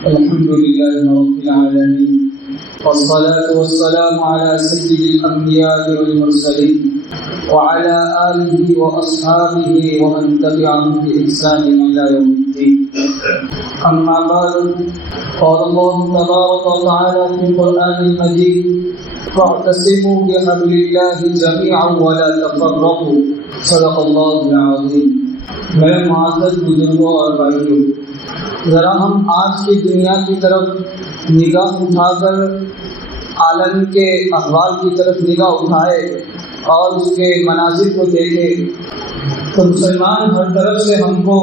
الحمد لله رب العالمين، والصلاة والسلام على سيد الأنبياء والمرسلين وعلى آله وأصحابه ومن تبعهم بإحسان إلى يوم الدين. أما بعد، قال الله تبارك وتعالى في القرآن المجيد: واعتصموا بحبل الله جميعا ولا تفرقوا. صدق الله العظيم. میرے معزز بزرگوں اور بھائیوں، ذرا ہم آج کی دنیا کی طرف نگاہ اٹھا کر عالم کے احوال کی طرف نگاہ اٹھائے اور اس کے مناظر کو دیکھے تو مسلمان ہر طرف سے ہم کو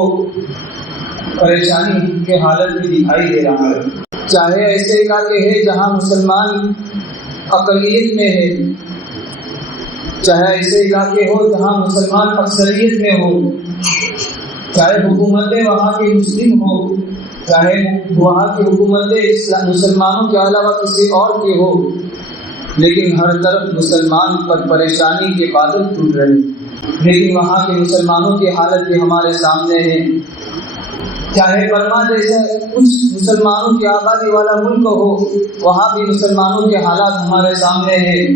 پریشانی کے حالت بھی دکھائی دے رہا ہے. چاہے ایسے علاقے ہیں جہاں مسلمان اقلیت میں ہے، چاہے ایسے علاقے ہو جہاں مسلمان اکثریت میں ہو، چاہے حکومتیں وہاں کی مسلم ہو، چاہے وہاں کی حکومتیں مسلمانوں کے علاوہ کسی اور کی ہو، لیکن ہر طرف مسلمان پر پریشانی کے بادل ٹوٹ رہے ہیں. لیکن وہاں کے مسلمانوں کی حالت بھی ہمارے سامنے ہے. چاہے برما جیسے کچھ مسلمانوں کی آبادی والا ملک ہو، وہاں بھی مسلمانوں کے حالات ہمارے سامنے ہیں.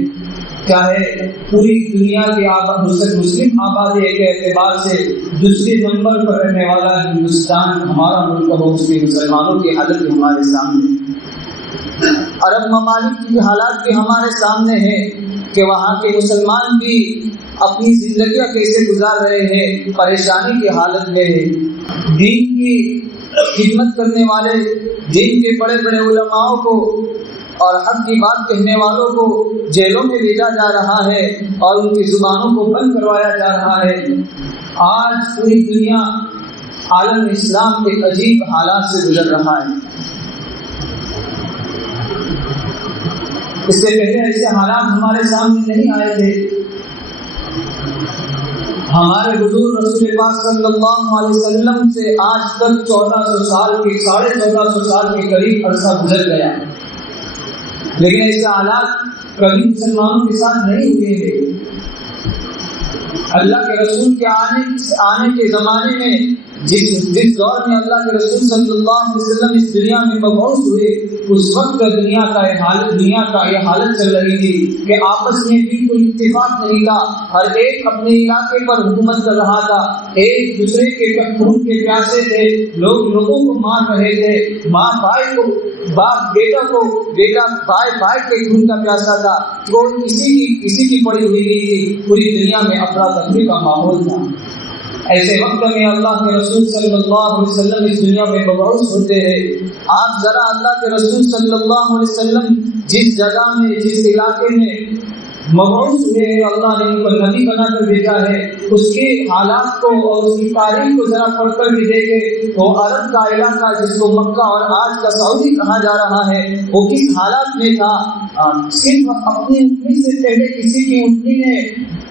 چاہے پوری دنیا کی مسلم آبادی کے اعتبار سے دوسرے نمبر پر رہنے والا ہندوستان ہمارا ملک ہو، اس کے مسلمانوں کی حالت بھی ہمارے سامنے. عرب ممالک کی حالات بھی ہمارے سامنے ہیں کہ وہاں کے مسلمان بھی اپنی زندگیاں کیسے گزار رہے ہیں، پریشانی کی حالت میں ہے. دین کی خدمت کرنے والے، دین کے بڑے بڑے علماؤں کو اور حق کی بات کہنے والوں کو جیلوں میں بھیجا جا رہا ہے اور ان کی زبانوں کو بند کروایا جا رہا ہے. آج پوری دنیا عالم اسلام کے عجیب حالات سے گزر رہا ہے. اس سے پہلے ایسے حالات ہمارے سامنے نہیں آئے تھے. ہمارے حضور رسول پاک صلی اللہ علیہ وسلم سے آج تک 1400 سال کے 1450 سال کے قریب عرصہ گزر گیا، لیکن ایسے حالات کبھی مسلمانوں کے ساتھ نہیں ہوئے ہیں. اللہ کے رسول کے آنے کے زمانے میں جس دور میں اللہ کے رسول صلی اللہ علیہ وسلم اس دنیا میں مبعوث ہوئے، اس وقت دنیا کا یہ حالت چل رہی تھی کہ آپس میں بالکل اتفاق نہیں تھا. ہر ایک اپنے علاقے پر حکومت کر رہا تھا، ایک دوسرے کے خون کے پیاسے تھے. لوگوں کو مار رہے تھے، ماں بھائی کو، باپ بیٹا کو، بیٹا بھائی کے خون کا پیاسا تھا. کوئی کسی کی پڑی ہوئی نہیں تھی. پوری دنیا میں افراتفری کا ماحول تھا. ایسے وقت میں اللہ کے رسول صلی اللہ علیہ وسلم اس دنیا میں مبعوث ہوتے ہیں. آپ ذرا اللہ کے رسول صلی اللہ علیہ وسلم جس جگہ میں، جس علاقے میں مبعوث ہوئے ہیں، اللہ نے ان کو نبی بنا کر بھیجا ہے، اس کے حالات کو اور اس کی تاریخ کو ذرا پڑھ کر بھی دیکھیں. وہ عرب کا علاقہ جس کو مکہ اور آج کا سعودی کہا جا رہا ہے، وہ کس حالات میں تھا. صرف اپنی اونٹنی سے پہلے کسی کی اونٹنی نے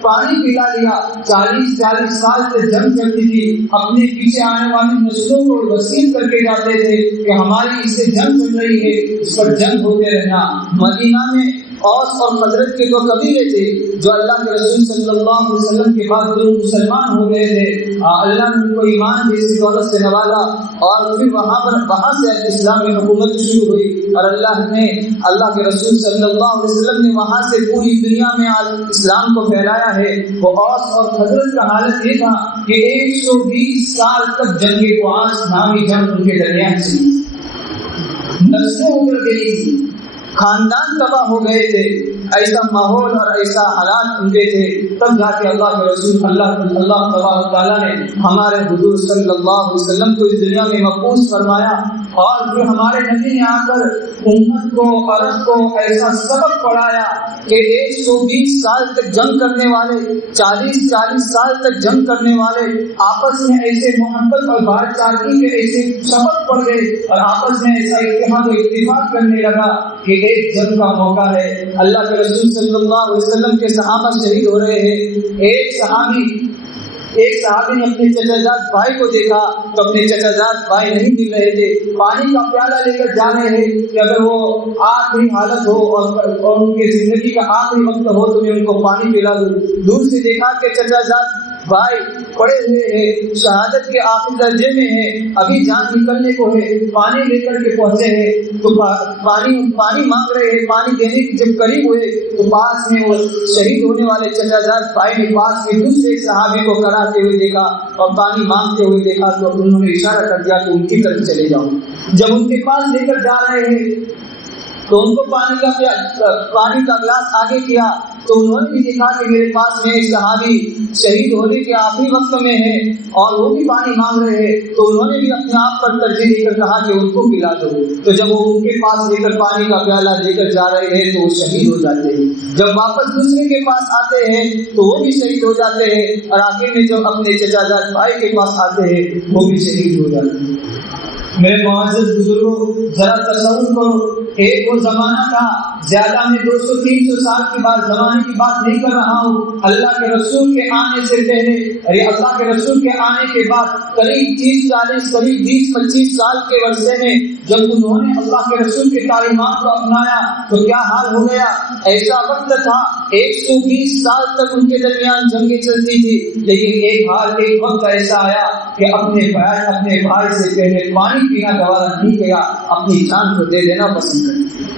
پانی پلا لیا. 40 سال سے جنگ چلتی تھی. اپنے پیچھے آنے والی نسلوں کو وسیع کر کے جاتے تھے کہ ہماری اس سے جنگ چل رہی ہے، اس پر جنگ ہوتے رہنا. مدینہ میں اوس اور خزرج کے دو قبیلے تھے جو اللہ کے رسول صلی اللہ علیہ وسلم کے بعد دونوں مسلمان ہو گئے تھے. اللہ نے ان کو ایمان جیسی دولت سے نوازا اور پھر وہاں سے اسلام میں حکومت شروع ہوئی. اور اللہ کے رسول صلی اللہ علیہ وسلم نے وہاں سے پوری دنیا میں اسلام کو پھیلایا ہے. وہ اوس اور خزرج کا حالت یہ تھا کہ 120 سال تک جنگ قعاص نامی جنگ ان کے درمیان تھی. نسلیں اجڑ گئی تھی، خاندان تباہ ہو گئے تھے. ایسا ماحول اور ایسا حالات ان کے تھے. تب جا کے اللہ کے رسول اللہ تبارک تعالیٰ نے ہمارے حضور صلی اللہ علیہ وسلم کو اس دنیا میں مبعوث فرمایا. اور پھر ہمارے نبی نے آ کر امت کو، عرب کو ایسا سبق پڑھایا کہ 120 سال تک جنگ کرنے والے، 40 سال تک جنگ کرنے والے آپس میں ایسے محبت اور بھائی چارگی کے ایسے سبق پڑھ گئے اور آپس میں ایسا اتحاد و اتفاق کرنے لگا کہ ایک جنگ کا موقع ہے. اللہ کے رسول صلی اللہ علیہ وسلم کے صحابہ شہید ہو رہے ہیں. ایک صحابی نے اپنے چچا جاد بھائی کو دیکھا تو اپنے چچا جاد بھائی نہیں مل رہے تھے. پانی کا پیالہ لے کر جا رہے ہیں کہ اگر وہ آخری حالت ہو اور ان کی زندگی کا آخری وقت ہو تو میں ان کو پانی پلا دوں. دور سے دیکھا کہ چچا جاد بھائی پڑے ہوئے ہیں، شہادت کے آخری درجے میں ہے، ابھی جان نکلنے کو ہے، پانی لے کر کے پہنچے ہیں تو پانی مانگ رہے ہیں، پانی دینے کی جب قریب ہوئے تو پاس میں وہ شہید ہونے والے چچا جان بھائی نے پاس میں دوسرے صحابی کو کراتے ہوئے دیکھا اور پانی مانگتے ہوئے دیکھا تو انہوں نے اشارہ کر دیا کہ ان کی طرف چلے جاؤ۔ جب ان کے پاس لے کر جا رہے ہیں تو ان کو پانی کا گلاس آگے کیا تو انہوں نے بھی دیکھا کہ میرے پاس میں ایک صحابی شہید ہونے کے آخری وقت میں ہے اور وہ بھی پانی مانگ رہے ہیں، تو انہوں نے بھی اپنے آپ پر ترجیح دے کر کہا کہ ان کو پلا دو۔ تو جب وہ ان کے پاس لے کر پانی کا پیالہ لے کر جا رہے ہیں تو وہ شہید ہو جاتے ہیں، جب واپس دوسرے کے پاس آتے ہیں تو وہ بھی شہید ہو جاتے ہیں، اور آخر میں جب اپنے چچا جان بھائی کے پاس آتے ہیں وہ بھی شہید ہو جاتے ہیں۔ میرے معزز بزرگوں، ذرا تصور کرو، ایک وہ زمانہ تھا، زیادہ میں 200-300 سال کی بات زمانے کی بات نہیں کر رہا ہوں، اللہ کے رسول کے آنے سے پہلے اللہ کے رسول کے آنے کے بعد قریب 30-40 قریب 20-25 سال کے عرصے میں جب انہوں نے اللہ کے رسول کے تعلیمات کو اپنایا تو کیا حال ہو گیا۔ ایسا وقت تھا 120 سال تک ان کے درمیان جنگیں چلتی تھی، لیکن ایک وقت ایسا آیا کہ اپنے بھائی سے پہلے پانی پینا گوارا نہیں کیا، اپنی جان کو دے دینا پسند کرتے۔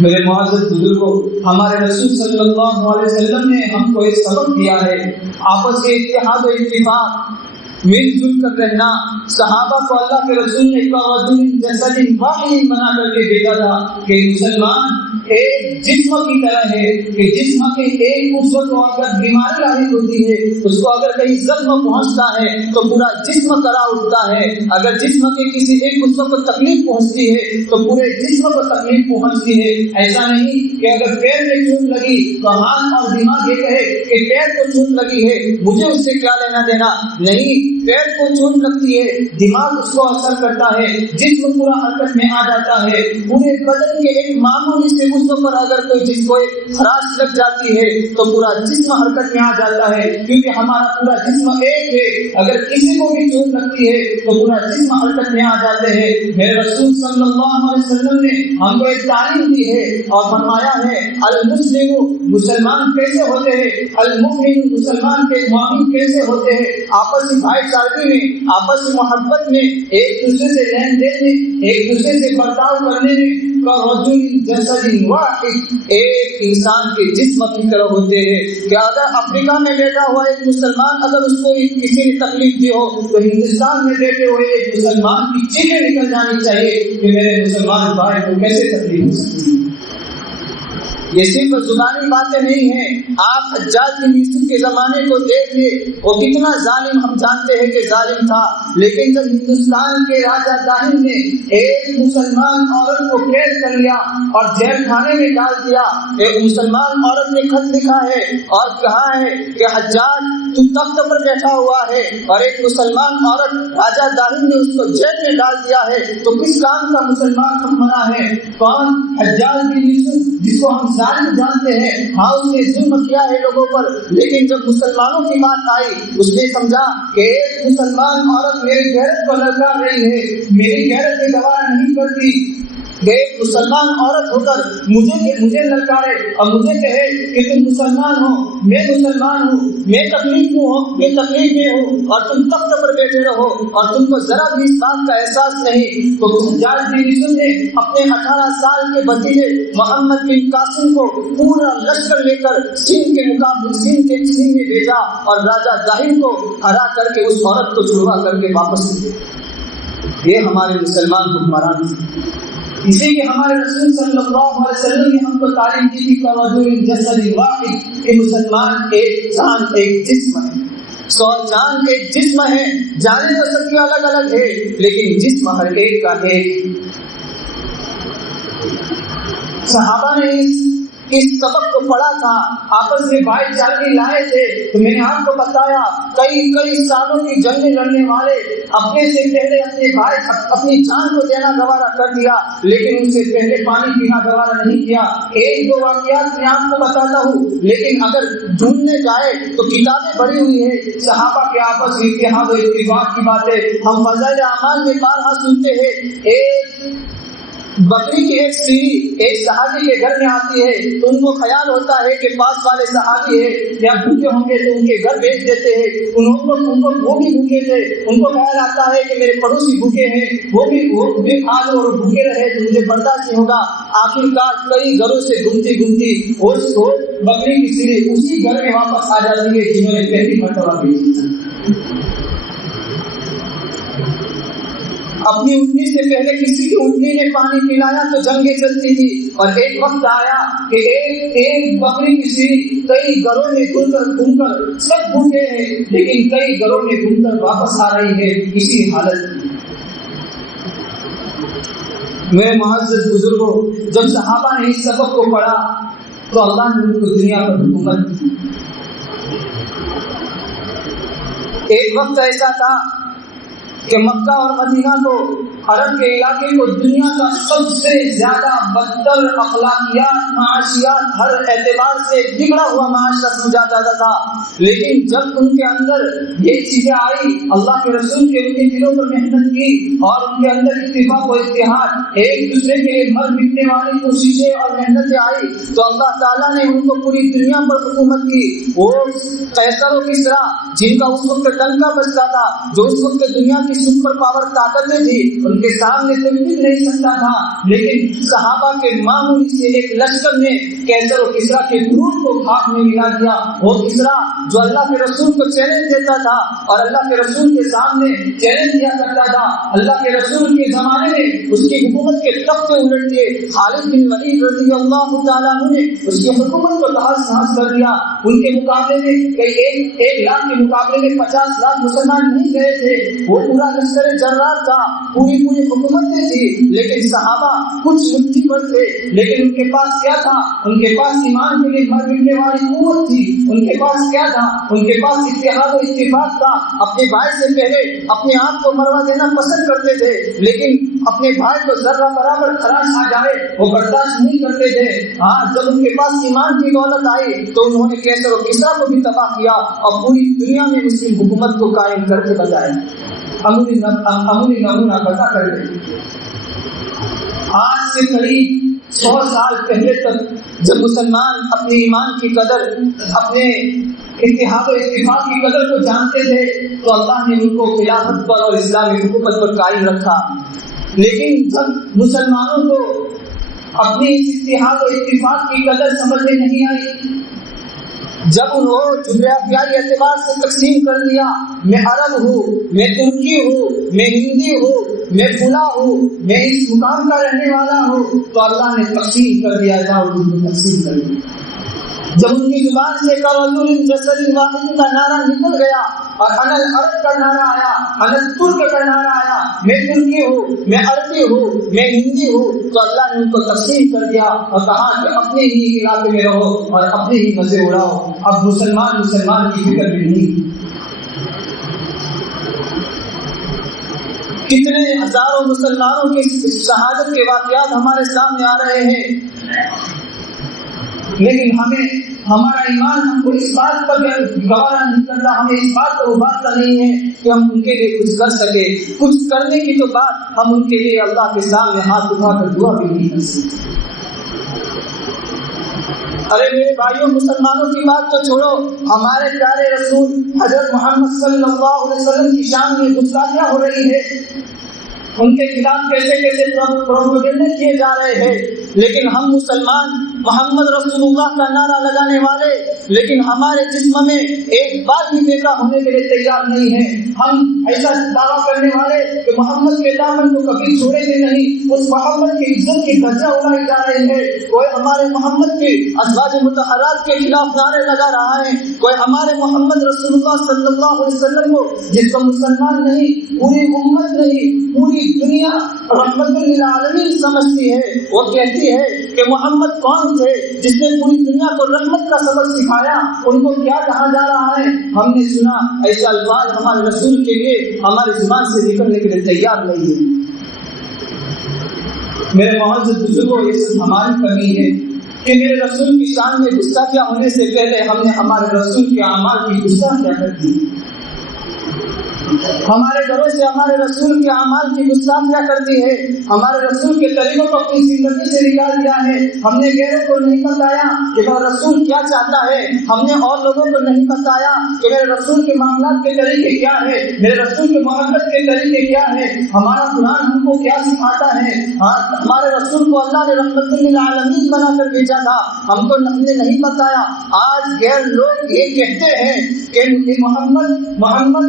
میرے معزز بزرگوں، ہمارے رسول صلی اللہ علیہ وسلم نے ہم کو ایک سبق دیا ہے، آپس کے اتحاد و اتفاق، مل جل کر رہنا۔ صحابہ کو اللہ کے رسول نے جسد واحد بنا کر کے بھیجا تھا کہ مسلمان ایک جسم کی طرح ہے، کہ جسم کے ایک عضو کو اگر بیماری لاحق ہوتی ہے، اس کو اگر کہیں زخم پہنچتا ہے تو پورا جسم کرا اٹھتا ہے، اگر جسم کے کسی ایک عضو کو تکلیف پہنچتی ہے تو پورے جسم کو تکلیف پہنچتی ہے۔ ایسا نہیں کہ اگر پیر میں چوٹ لگی تو ہاتھ اور دماغ یہ کہے کہ پیر کو چوٹ لگی ہے مجھے اس سے کیا لینا دینا، نہیں، پیر کو چوٹ لگتی ہے، دماغ اس کو اثر کرتا ہے، جسم پورا حرکت میں آ جاتا ہے، پورے بدن کے ایک معمولی سے عضو پر اگر کوئی جس کو خراش لگ جاتی ہے تو پورا جسم حرکت میں آ جاتا ہے، کیونکہ ہمارا پورا جسم ایک ہے، اگر کسی کو بھی چوٹ لگتی ہے تو پورا جسم حرکت میں آ جاتے ہیں۔ میرے رسول صلی اللہ علیہ وسلم نے ہم کو ایک تعلیم دی ہے اور فرمایا ہے المسلم مسلمان کیسے ہوتے ہیں، المؤمن مسلمان کے مومن کیسے ہوتے ہیں، آپس میں بھائی چارگی میں، آپس میں محبت میں، ایک دوسرے سے لین دین میں، ایک دوسرے سے برتاؤ کرنے میں، رجل جسد واحد، ایک انسان کے جسم کی طرح ہوتے ہیں۔ کہ اگر افریقہ میں بیٹھا ہوا ایک مسلمان اگر اس کو کسی نے تکلیف دی ہو تو ہندوستان میں بیٹھے ہوئے ایک مسلمان کی چیخیں نکل جانی چاہیے کہ میرے مسلمان بھائی کو کیسے تکلیف ہو سکتی ہے۔ یہ صرف زبانی باتیں نہیں ہیں، آپ حجاج بن یوسف کے زمانے کو دیکھ لیں، وہ کتنا ظالم ہم جانتے ہیں کہ ظالم تھا، لیکن جب ہندوستان کے راجہ داہن نے ایک مسلمان عورت کو قید کر لیا اور جیل خانے میں ڈال دیا، ایک مسلمان عورت نے خط لکھا ہے اور کہا ہے کہ حجاج تو تخت پر بیٹھا ہوا ہے اور ایک مسلمان عورت راجہ داہن نے اس کو جیل میں ڈال دیا ہے، تو کس کام کا مسلمان حکمراں ہے؟ کون؟ حجاج بن یوسف، جس کو ہم ظالم جانتے ہیں۔ ہاں اس نے ظلم کیا ہے لوگوں پر، لیکن جب مسلمانوں کی بات آئی اس نے سمجھا کہ ایک مسلمان عورت میری غیرت کو للکار رہی ہے، میری غیرت کی گوارا نہیں کرتی، ایک مسلمان عورت ہو کر مجھے للکارے اور مجھے کہے کہ تم مسلمان ہو، میں مسلمان ہوں، میں تکلیف میں ہوں اور تم تخت پر بیٹھے رہو اور تم کو ذرا بھی اس بات کا احساس نہیں۔ تو حجاج بن یوسف نے اپنے 18 سال کے بھتیجے محمد بن قاسم کو پورا لشکر لے کر سندھ کے مقابلے سندھ میں بھیجا اور راجہ داہن کو ہرا کر کے اس عورت کو چھڑوا کر کے واپس لے گئے۔ یہ ہمارے مسلمان حکمران ہیں۔ اسی کے ہمارے رسول صلی اللہ علیہ وسلم نے ہم کو تعلیم دی تھی کہ رجل جسد واحد، کہ مسلمان ایک جان ایک جسم ہے۔ سو جان ایک جسم ہے، جانیں تو سب کی الگ الگ ہے لیکن جسم ہر ایک کا ایک۔ صحابہ نے اس سبق کو پڑھا تھا، آپس میں بھائی چارگی لائے تھے، تو میں نے آپ کو بتایا کئی سالوں کی جنگیں لڑنے والے اپنے سے پہلے اپنے بھائی اپنی جان کو دینا گوارا کر دیا، لیکن ان سے پہلے پانی پینا گوارا نہیں کیا۔ ایک دو واقعات میں آپ کو بتاتا ہوں، لیکن اگر ڈھونڈنے جائے تو کتابیں بڑی ہوئی ہیں صحابہ کے آپس میں اتحاد و اتفاق کی باتیں ہم فضائل اعمال میں بارہا سنتے ہیں۔ ایک بکری کی ایک سیڑھی ایک صحابی کے گھر میں آتی ہے تو ان کو خیال ہوتا ہے کہ پاس والے صحابی ہے یا بھوکے ہوں گے تو ان کے گھر بھیج دیتے ہیں. وہ بھی بھوکے تھے, ان کو خیال آتا ہے کہ میرے پڑوسی بھوکے ہیں, وہ بھی کھا لو اور بھوکے رہے تو مجھے برداشت نہیں ہوگا. آخرکار کئی گھروں سے گھومتی بکری کی سیڑھی اسی گھر میں واپس آ جاتی ہے جنہوں نے پہلی مرتبہ بھیجی تھی. اپنی اٹھنی سے پہلے کسی کی اٹھنی نے پانی پلایا تو جنگیں چلتی تھی, اور ایک وقت آیا کہ ایک بکری کی سیڑھی کئی گھروں میں گھوم کر سب بھوکے ہیں لیکن کئی گھروں میں گھوم کر واپس آ رہی ہے اسی حالت میں. میرے معزز بزرگوں, جب صحابہ نے اس سبق کو پڑھا تو اللہ نے ان کو دنیا پر حکومت دی. ایک وقت ایسا تھا کہ مکہ اور مدینہ کو, عرب کے علاقے کو دنیا کا سب سے زیادہ بدتر اخلاقیات, معاشیات, ہر اعتبار سے بگڑا ہوا معاشرہ سمجھا جاتا تھا. لیکن جب ان کے اندر یہ چیزیں آئی, اللہ کے رسول کے ان کے دلوں پر محنت کی اور ان کے اندر اتفاق و اتحاد, ایک دوسرے کے لیے مر مٹنے والی کوششیں اور محنتیں آئی تو اللہ تعالیٰ نے ان کو پوری دنیا پر حکومت کی. وہ قیصر و کسریٰ جن کا اس وقت ڈنکا بجتا تھا, جو اس وقت دنیا کی سپر پاور طاقتیں تھی, ان کے سامنے تو مل نہیں سکتا تھا. لیکن صحابہ کے معمولی سے ایک لشکر نے قیصر و کسریٰ کے گروپ کو خاک میں ملا دیا. وہ کسریٰ جو اللہ کے رسول کو چیلنج دیتا تھا اور اللہ کے رسول کے سامنے چیلنج دیا کرتا تھا, اللہ کے رسول کے زمانے میں اس کی حکومت کے تختے الٹ دیے. خالد بن ولید رضی اللہ تعالیٰ عنہ نے اس کی حکومت کو تحس نحس کر دیا. ان کے مقابلے میں ایک لاکھ کے مقابلے میں 50 لاکھ مسلمان نہیں گئے تھے. وہ پورا لشکر جرار تھا, پوری حکومتیں تھی, لیکن صحابہ کچھ مٹھی پر تھے. لیکن ان کے پاس کیا تھا؟ ان کے پاس ایمان کے لیے مر مٹنے والی قوت تھی. ان کے پاس کیا تھا؟ ان کے پاس اتحاد و اتفاق تھا. اپنے بھائی سے پہلے اپنے آپ کو مروا دینا پسند کرتے تھے, لیکن اپنے بھائی کو ذرہ برابر خراش آ جائے وہ برداشت نہیں کرتے تھے. ہاں, جب ان کے پاس ایمان کی دولت آئی تو انہوں نے قیصر و کسریٰ کو بھی تباہ کیا اور پوری دنیا میں مسلم حکومت کو قائم کر کے بتایا. عمومی نمونہ بتا کر لیں. آج سے قریب 100 سال پہلے تک جب مسلمان اپنے ایمان کی قدر, اپنے اتحاد و اتفاق کی قدر کو جانتے تھے تو اللہ نے ان کو خلافت پر اور اسلامی حکومت پر قائم رکھا. لیکن جب مسلمانوں کو اپنے اس اتحاد و اتفاق کی قدر سمجھنے نہیں آئی, جب انہوں جغرافیائی اعتبار سے تقسیم کر دیا, میں عرب ہوں, میں ترکی ہوں, میں ہندی ہوں, میں فلاں ہوں, میں اس مقام کا رہنے والا ہوں, تو اللہ نے تقسیم کر دیا, تقسیم کر دیا. جب ان کی زبان سے قَوْلٌ جَسَدٍ وَاحِدٍ کا نعرہ نکل گیا اور انا العرب کا نعرہ آیا, انا الترک کا نعرہ آیا, میں ترکی ہوں, میں عربی ہوں, میں ہندی ہوں, تو اللہ نے ان کو تقسیم کر دیا اور کہا کہ اپنے ہی علاقے میں رہو اور اپنے ہی مزے اڑاؤ. اب مسلمان کی فکر بھی نہیں. کتنے ہزاروں مسلمانوں کی شہادت کے واقعات ہمارے سامنے آ رہے ہیں, لیکن ہمارا ایمان ہم کو اس بات پر گوارا نہیں کرتا, ہمیں اس بات پر ابھارتا نہیں ہے کہ ہم ان کے لیے کچھ کر سکے. کچھ کرنے کی تو بات ہم ان کے لیے اللہ کے سامنے ہاتھ اٹھا کر دعا بھی نہیں کر سکتے. ارے میرے بھائیوں, مسلمانوں کی بات تو چھوڑو, ہمارے پیارے رسول حضرت محمد صلی اللہ علیہ وسلم کی شان میں گستاخیاں ہو رہی ہے, ان کے خلاف کیسے پروپیگنڈے کیے جا رہے ہیں. لیکن ہم مسلمان محمد رسول اللہ کا نعرہ لگانے والے, لیکن ہمارے جسم میں ایک بات بھی بیکا ہونے کے لیے تیار نہیں ہے. ہم ایسا دعویٰ کرنے والے کہ محمد کے دامن کو کبھی چھوڑیں گے نہیں, اس محمد کی عزت کی دھجیاں اڑائی جا رہی ہے. کوئی ہمارے محمد کے ازواج مطہرات کے خلاف نعرے لگا رہا ہے, کوئی ہمارے محمد رسول اللہ صلی اللہ علیہ وسلم کو, جس کو مسلمان نہیں, پوری امت نہیں, پوری دنیا رحمت للعالمین سمجھتی ہے, وہ کہتی ہے کہ محمد کون تھے جس نے پوری دنیا کو رحمت کا سبق سکھایا, ان کو کیا کہا جا رہا ہے. ہم نے سنا ایسے الفاظ ہمارے رسول کے لیے ہماری زبان سے نکلنے کے لیے تیار نہیں ہے. میرے معزز بزرگوں, یہ سب ہماری کمی ہے کہ میرے رسول کی شان میں گستاخیاں ہونے سے پہلے ہم نے ہمارے رسول کے اعمال کی گستاخیاں کر دی. ہمارے گھروں سے ہمارے رسول کے اعمال کی گستاخیاں کرتی ہے، ہمارے رسول کے طریقوں کو اپنی زندگی سے نکال دیا ہے۔ ہم نے غیروں کو نہیں بتایا کہ میرا رسول کیا چاہتا ہے، ہم نے اور لوگوں کو نہیں بتایا کہ میرے رسول کے معاملات کے طریقے کیا ہے، میرے رسول کے محبت کے طریقے کیا ہے، ہمارا قرآن ہم کو کیا سکھاتا ہے۔ ہمارے رسول کو اللہ نے رحمت للعالمین بنا کر بھیجا تھا، ہم نے نہیں بتایا۔ آج غیر لوگ یہ کہتے ہیں کہ محمد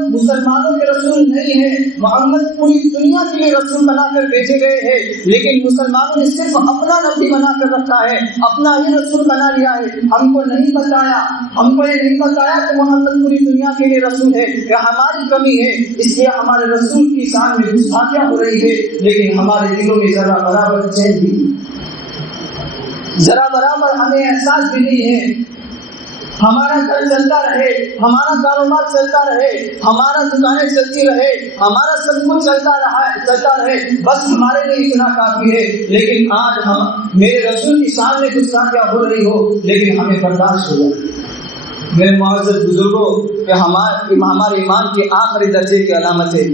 مسلمانوں کے رسول نہیں ہے، محمد پوری دنیا کے لیے رسول بنا کر بھیجے گئے ہیں، لیکن مسلمانوں نے صرف اپنا نبی بنا کر رکھا ہے، اپنا ہی رسول بنا لیا ہے۔ ہم کو نہیں بتایا، ہم کو یہ نہیں بتایا کہ محمد پوری دنیا کے لیے رسول ہے، کہ ہماری کمی ہے اس لیے ہمارے رسول کی شان میں گستاخیاں ہو رہی ہے، لیکن ہمارے دلوں میں ذرا برابر چین بھی، ذرا برابر ہمیں احساس بھی نہیں ہے۔ ہمارا گھر چلتا رہے، ہمارا کاروبار چلتا رہے، ہمارا دکانیں چلتی رہے، ہمارا سب کچھ چلتا رہے، بس ہمارے لیے اتنا کافی ہے۔ لیکن آج ہم میرے رسول کی شان میں گستاخیاں ہو رہی ہو، لیکن ہمیں برداشت ہو جائے۔ میرے معزز بزرگوں، کہ ہمارے ایمان کے آخری درجے کی علامت ہے۔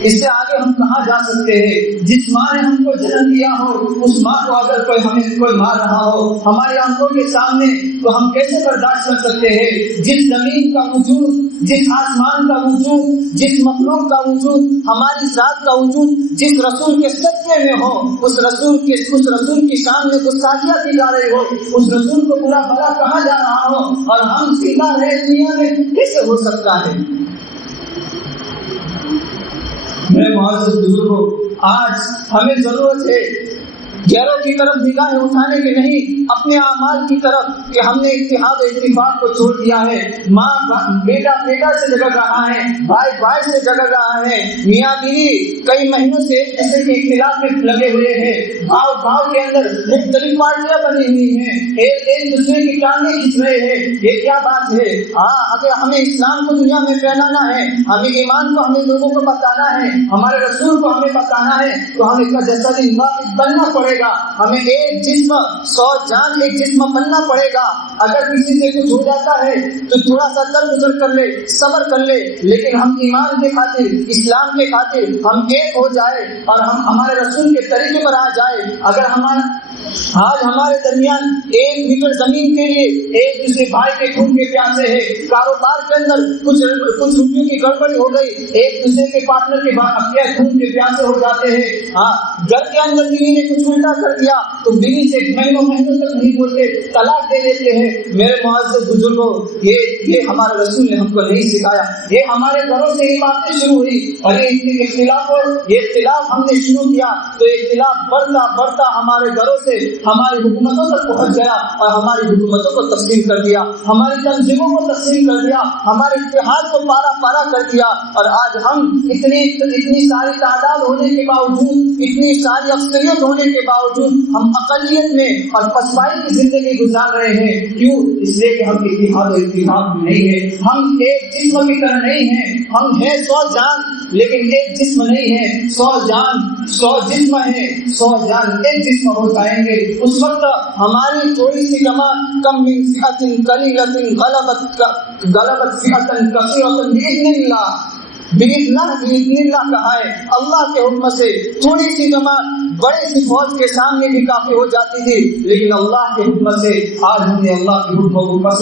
اس سے آگے ہم کہاں جا سکتے ہیں؟ جس ماں نے ہم کو جنم دیا ہو، اس ماں کو اگر کوئی مار رہا ہو ہماری آنکھوں کے سامنے، تو ہم کیسے برداشت کر سکتے ہیں؟ جس زمین کا وجود، جس آسمان کا وجود، جس مخلوق کا وجود، ہماری ذات کا وجود جس رسول کے صدقے میں ہو، اس رسول کی شان میں گستاخیاں کی جا رہی ہو، اس رسول کو برا بھلا کہا جا رہا ہو، اور ہم زندہ رہے دنیا میں، کیسے ہو سکتا ہے؟ میرے معزز بزرگوں، آج ہمیں ضرورت ہے غیروں کی طرف نگاہیں اٹھانے کی نہیں، اپنے اعمال کی طرف، کہ ہم نے اتحاد و اتفاق کو چھوڑ دیا ہے۔ ماں بیٹا سے جگڑ رہا ہے، بھائی سے جگڑ رہا ہے، میاں بیوی کئی مہینوں سے ایک دوسرے کے اختلاف میں لگے ہوئے ہیں، بھاؤ کے اندر مختلف پارٹیاں بنی ہوئی ہیں، ایک دوسرے کی ٹانگیں کھینچ رہے ہیں۔ یہ کیا بات ہے؟ اگر ہمیں اسلام کو دنیا میں پھیلانا ہے، ہمیں ایمان کو ہمیں لوگوں کو بتانا ہے، ہمارے رسول کو ہمیں بتانا ہے، تو ہمیں جسد واحد بننا پڑے گا۔ ہمیں ایک جسم 100 جان ایک جسم بننا پڑے گا۔ اگر کسی سے کچھ ہو جاتا ہے تو تھوڑا سا درگزر کر لے، صبر کر لے، لیکن ہم ایمان کے خاطر، اسلام کے خاطر ہم ایک ہو جائے اور ہم ہمارے رسول کے طریقے پر آ جائے۔ اگر آج ہمارے درمیان 1 میٹر زمین کے لیے ایک دوسرے بھائی کے خون کے پیاسے ہے، کاروبار کے اندر کچھ روپیوں کی گڑبڑی ہو گئی، ایک دوسرے کے پارٹنر کے خون کے پیاسے ہو جاتے ہیں۔ گھر کے اندر بیوی نے کچھ الٹا کر دیا تو بیوی سے مہینوں تک نہیں بولتے، طلاق دے دیتے ہیں۔ میرے معزز بزرگوں، یہ ہمارے رسول نے ہم کو نہیں سکھایا، یہ ہمارے گھروں سے ہی باتیں شروع ہوئی، اور یہ اختلاف ہم نے شروع کیا تو اختلاف بڑھتا ہمارے گھروں سے ہماری حکومتوں تک پہنچ گیا، اور ہماری حکومتوں کو تقسیم کر دیا، ہماری تنظیموں کو تقسیم کر دیا، ہمارے اتحاد کو پارا کر دیا۔ اور آج ہم اتنی ساری تعداد ہونے کے باوجود، اتنی ساری اکثریت ہونے کے باوجود ہم اقلیت میں اور پسپائی کی زندگی گزار رہے ہیں۔ کیوں؟ اس لیے کہ ہم اتحاد و اتفاق میں نہیں ہے، ہم ایک جسم کی طرح نہیں ہیں، ہم ہیں 100 جان لیکن ایک جسم نہیں ہے، 100 جان 100 جسم ہے، 100 جان ایک جسم ہو جائیں گے۔ اس وقت ہماری تھوڑی سی جماعت کم من فئۃ قلیلۃ غلبت فئۃ کثیرۃ بإذن اللہ کہا ہے۔ اللہ کے حکم سے تھوڑی سی جماعت بڑے سی فوج کے سامنے بھی کافی ہو جاتی تھی، لیکن اللہ کے حکم سے آج ہم نے اللہ کے حکم کو پس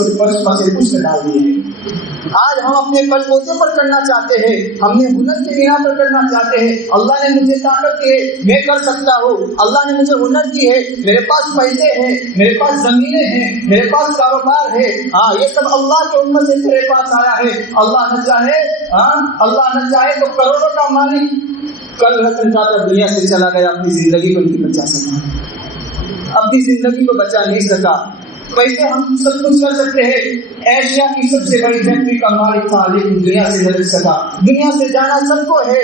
ڈال دیے ہیں۔ آج ہم اپنے بل بوتے پر کرنا چاہتے ہیں، ہم نے ہنر کی بنا پر کرنا چاہتے ہیں۔ اللہ نے مجھے طاقت دی ہے، میں کر سکتا ہوں، اللہ نے مجھے ہنر دی ہے، میرے پاس پیسے ہیں، میرے پاس زمینیں ہیں، میرے پاس کاروبار ہے، یہ سب اللہ کے حکم سے میرے پاس آیا ہے۔ اللہ نہ چاہے تو کروڑوں کا مالک کل رتن ٹاٹا دنیا سے چلا گیا، اپنی زندگی کو نہیں بچا سکا، اپنی زندگی کو بچا نہیں سکا۔ پیسے ہم سب کچھ کر سکتے ہیں، ایشیا کی سب سے بڑی فیکٹری کا مالک تھا، لیکن دنیا سے نہ بچ سکا۔ دنیا سے جانا سب کو ہے،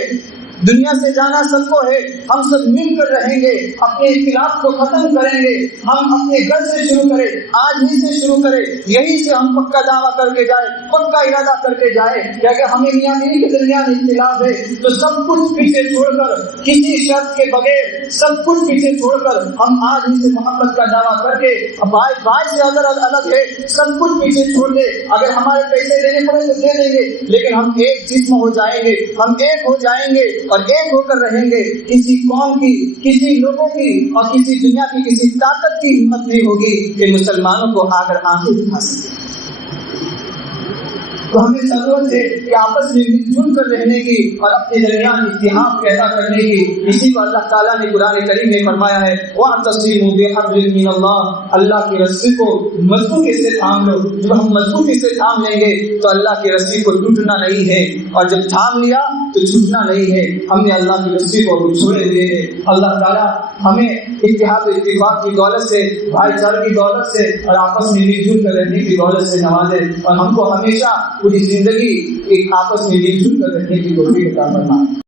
دنیا سے جانا سب کو ہے، ہم سب مل کر رہیں گے، اپنے اختلاف کو ختم کریں گے، ہم اپنے گھر سے شروع کریں، آج ہی سے شروع کریں، یہی سے ہم پکا دعویٰ کر کے جائے، پکا ارادہ کر کے جائے کہ اگر ہمیں میاں بیوی کے درمیان اختلاف ہے تو سب کچھ پیچھے چھوڑ کر، کسی شرط کے بغیر سب کچھ پیچھے چھوڑ کر ہم آج ہی سے محبت کا دعویٰ کر کے بھائی سے اگر الگ ہے سب کچھ پیچھے چھوڑ دے، اگر ہمارے پیسے دینے پڑے تو دے دیں گے، لیکن ہم ایک جسم ہو جائیں گے، ہم ایک ہو جائیں گے اور ایک ہو کر رہیں گے۔ کسی قوم کی، کسی لوگوں کی اور کسی دنیا کی کسی طاقت کی ہمت نہیں ہوگی کہ مسلمانوں کو آ کر آنکھیں دکھا سکے۔ تو ہمیں ضرورت ہے کہ آپس میں مل جل کر رہنے کی اور اپنے درمیان اتحاد پیدا کرنے کی۔ اسی کو اللہ تعالیٰ نے قرآن کریم میں فرمایا ہے وَاعْتَصِمُوا بِحَبْلٍ مِّنَ اللَّهِ، اللہ کی رسی کو مضبوطی سے تھام لو۔ جب ہم مضبوطی سے تھام لیں گے تو اللہ کی رسی کو ٹوٹنا نہیں ہے، اور جب تھام لیا تو چھوٹنا نہیں ہے۔ ہم نے اللہ کی رسی کو چھوڑے ہوئے ہیں۔ اللہ تعالیٰ ہمیں اتحاد و اتفاق کی دولت سے، بھائی چارے کی دولت سے اور آپس میں مل جل کر رہنے کی دولت سے نوازے، اور ہم کو ہمیشہ پوری زندگی ایک آپس میں مل جل کر رہنے کی توفیق عطا فرمائے۔